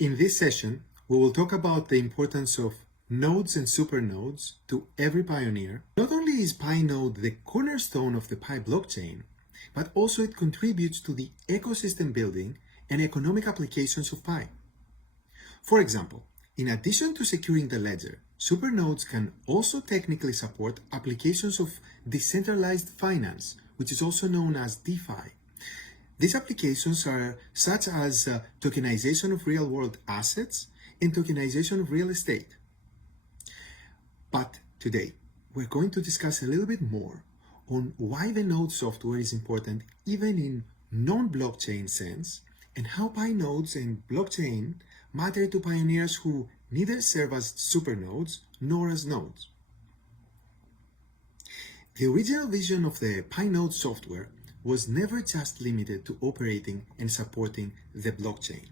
In this session, we will talk about the importance of nodes and supernodes to every pioneer. Not only is Pi node the cornerstone of the Pi blockchain, but also it contributes to the ecosystem building and economic applications of Pi. For example, in addition to securing the ledger, supernodes can also technically support applications of decentralized finance, which is also known as DeFi. These applications are such as tokenization of real-world assets and tokenization of real estate. But today, we're going to discuss a little bit more on why the node software is important even in non-blockchain sense, and how Pi nodes and blockchain matter to pioneers who neither serve as supernodes nor as nodes. The original vision of the Pi node software was never just limited to operating and supporting the blockchain.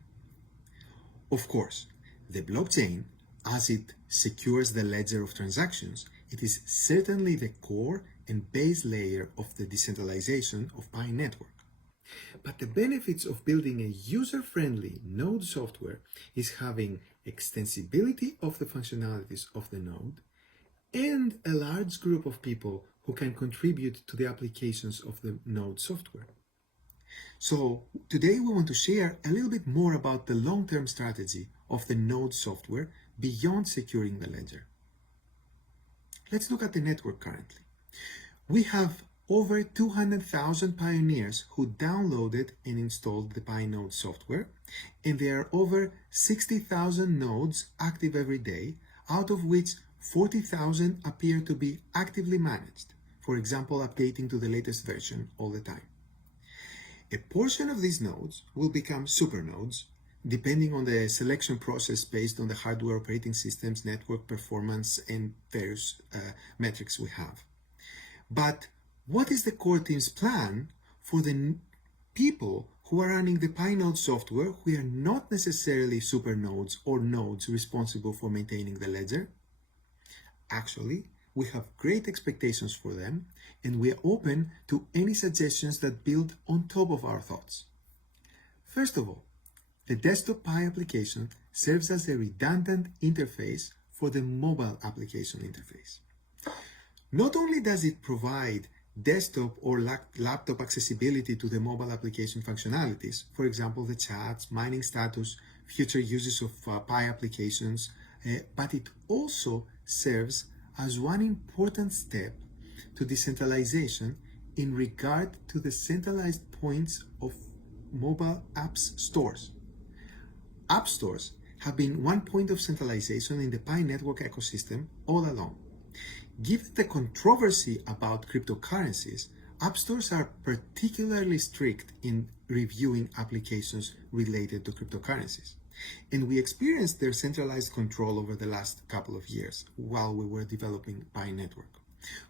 Of course, the blockchain, as it secures the ledger of transactions, it is certainly the core and base layer of the decentralization of Pi network. But the benefits of building a user-friendly node software is having extensibility of the functionalities of the node and a large group of people who can contribute to the applications of the node software. So today we want to share a little bit more about the long-term strategy of the node software beyond securing the ledger. Let's look at the network currently. We have over 200,000 pioneers who downloaded and installed the Pi node software, and there are over 60,000 nodes active every day, out of which 40,000 appear to be actively managed, for example, updating to the latest version all the time. A portion of these nodes will become supernodes, depending on the selection process based on the hardware operating systems, network performance, and various metrics we have. But what is the core team's plan for the people who are running the Pi node software who are not necessarily supernodes or nodes responsible for maintaining the ledger? Actually, we have great expectations for them, and we are open to any suggestions that build on top of our thoughts. First of all, the desktop Pi application serves as a redundant interface for the mobile application interface. Not only does it provide desktop or laptop accessibility to the mobile application functionalities, for example, the chats, mining status, future uses of Pi applications, but it also serves as one important step to decentralization in regard to the centralized points of mobile apps stores. App stores have been one point of centralization in the Pi network ecosystem all along. Given the controversy about cryptocurrencies, app stores are particularly strict in reviewing applications related to cryptocurrencies. And we experienced their centralized control over the last couple of years while we were developing Pi network.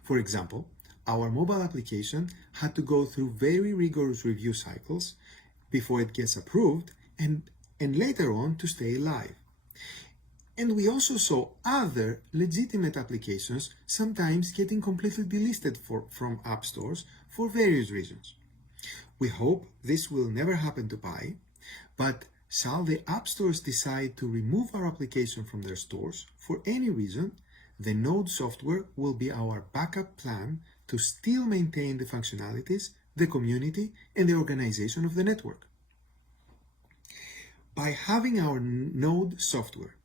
For example, our mobile application had to go through very rigorous review cycles before it gets approved and later on to stay live. And we also saw other legitimate applications sometimes getting completely delisted from app stores for various reasons. We hope this will never happen to Pi, but shall the app stores decide to remove our application from their stores for any reason, the node software will be our backup plan to still maintain the functionalities, the community, and the organization of the network. By having our node software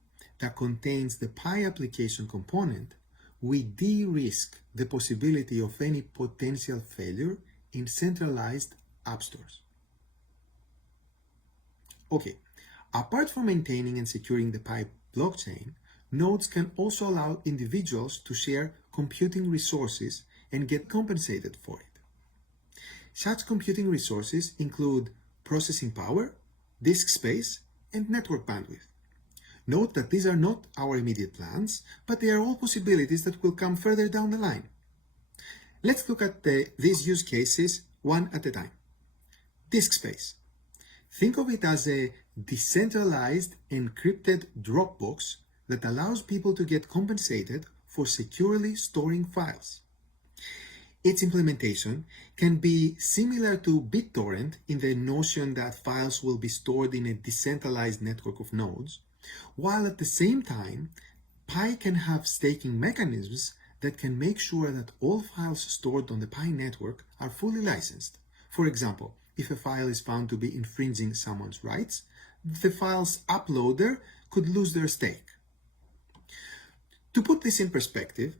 that contains the Pi application component, we de-risk the possibility of any potential failure in centralized app stores. Okay, apart from maintaining and securing the Pi blockchain, nodes can also allow individuals to share computing resources and get compensated for it. Such computing resources include processing power, disk space, and network bandwidth. Note that these are not our immediate plans, but they are all possibilities that will come further down the line. Let's look at these use cases one at a time. Disk space. Think of it as a decentralized encrypted Dropbox that allows people to get compensated for securely storing files. Its implementation can be similar to BitTorrent in the notion that files will be stored in a decentralized network of nodes, while at the same time, Pi can have staking mechanisms that can make sure that all files stored on the Pi network are fully licensed. For example, if a file is found to be infringing someone's rights, the file's uploader could lose their stake. To put this in perspective,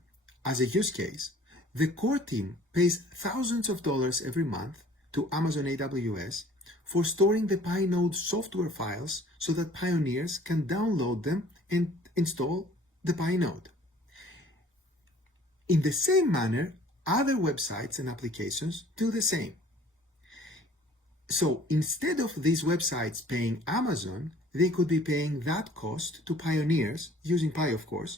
as a use case, the core team pays thousands of dollars every month to Amazon AWS for storing the Pi node software files so that pioneers can download them and install the Pi node. In the same manner, other websites and applications do the same. So instead of these websites paying Amazon, they could be paying that cost to pioneers, using Pi of course,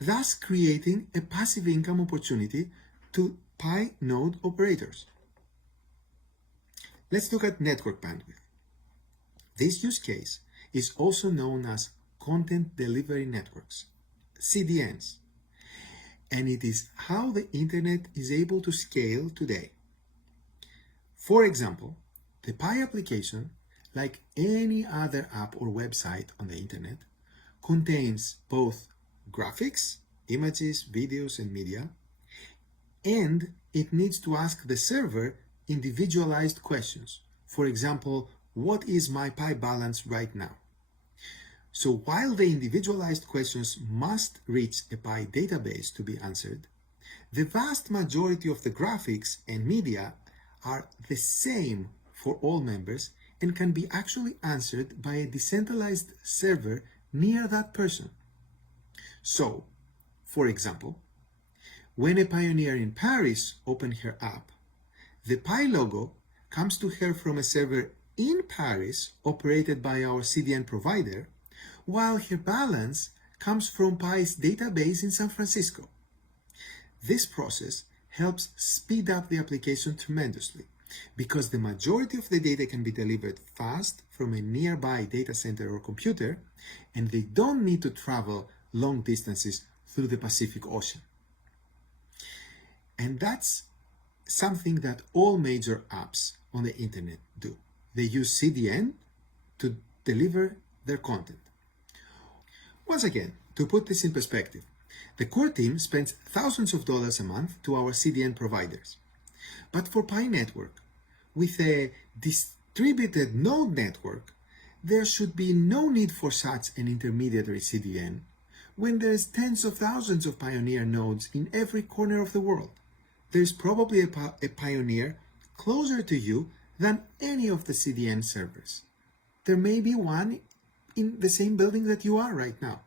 thus creating a passive income opportunity to Pi node operators. Let's look at network bandwidth. This use case is also known as content delivery networks, CDNs, and it is how the internet is able to scale today. For example, the Pi application, like any other app or website on the internet, contains both graphics, images, videos, and media, and it needs to ask the server individualized questions. For example, what is my Pi balance right now? So while the individualized questions must reach a Pi database to be answered, the vast majority of the graphics and media are the same for all members and can be actually answered by a decentralized server near that person. So, for example, when a pioneer in Paris opens her app, the Pi logo comes to her from a server in Paris operated by our CDN provider, while her balance comes from Pi's database in San Francisco. This process helps speed up the application tremendously because the majority of the data can be delivered fast from a nearby data center or computer, and they don't need to travel long distances through the Pacific Ocean. And that's something that all major apps on the internet do. They use CDN to deliver their content. Once again, to put this in perspective, the core team spends thousands of dollars a month to our CDN providers. But for Pi network, with a distributed node network, there should be no need for such an intermediary CDN when there's tens of thousands of pioneer nodes in every corner of the world. There's probably a pioneer closer to you than any of the CDN servers. There may be one in the same building that you are right now.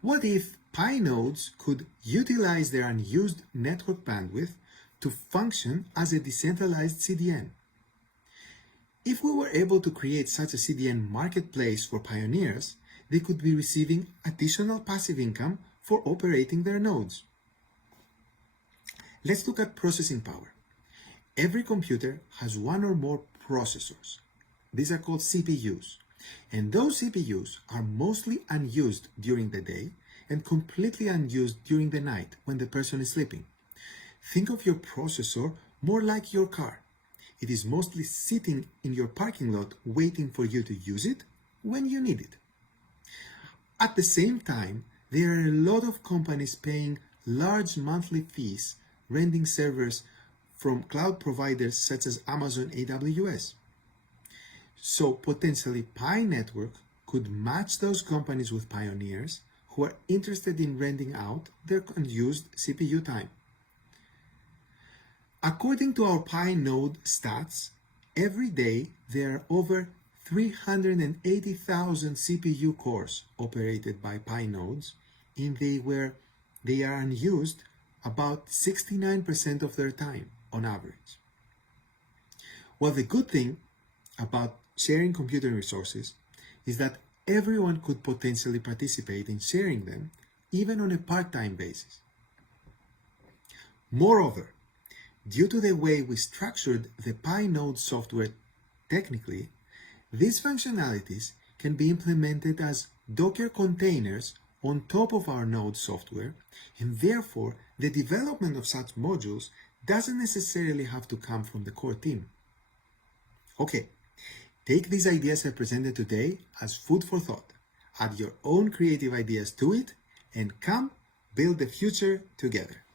What if Pi nodes could utilize their unused network bandwidth to function as a decentralized CDN? If we were able to create such a CDN marketplace for pioneers, they could be receiving additional passive income for operating their nodes. Let's look at processing power. Every computer has one or more processors. These are called CPUs. And those CPUs are mostly unused during the day and completely unused during the night when the person is sleeping. Think of your processor more like your car. It is mostly sitting in your parking lot waiting for you to use it when you need it. At the same time, there are a lot of companies paying large monthly fees renting servers from cloud providers such as Amazon AWS. So potentially Pi network could match those companies with pioneers who are interested in renting out their unused CPU time. According to our Pi node stats, every day there are over 380,000 CPU cores operated by Pi nodes, and they are unused about 69% of their time on average. Well, the good thing about sharing computing resources is that everyone could potentially participate in sharing them, even on a part-time basis. Moreover, due to the way we structured the Pi node software technically, these functionalities can be implemented as Docker containers on top of our node software, and therefore the development of such modules doesn't necessarily have to come from the core team. Okay, take these ideas I presented today as food for thought. Add your own creative ideas to it and come build the future together.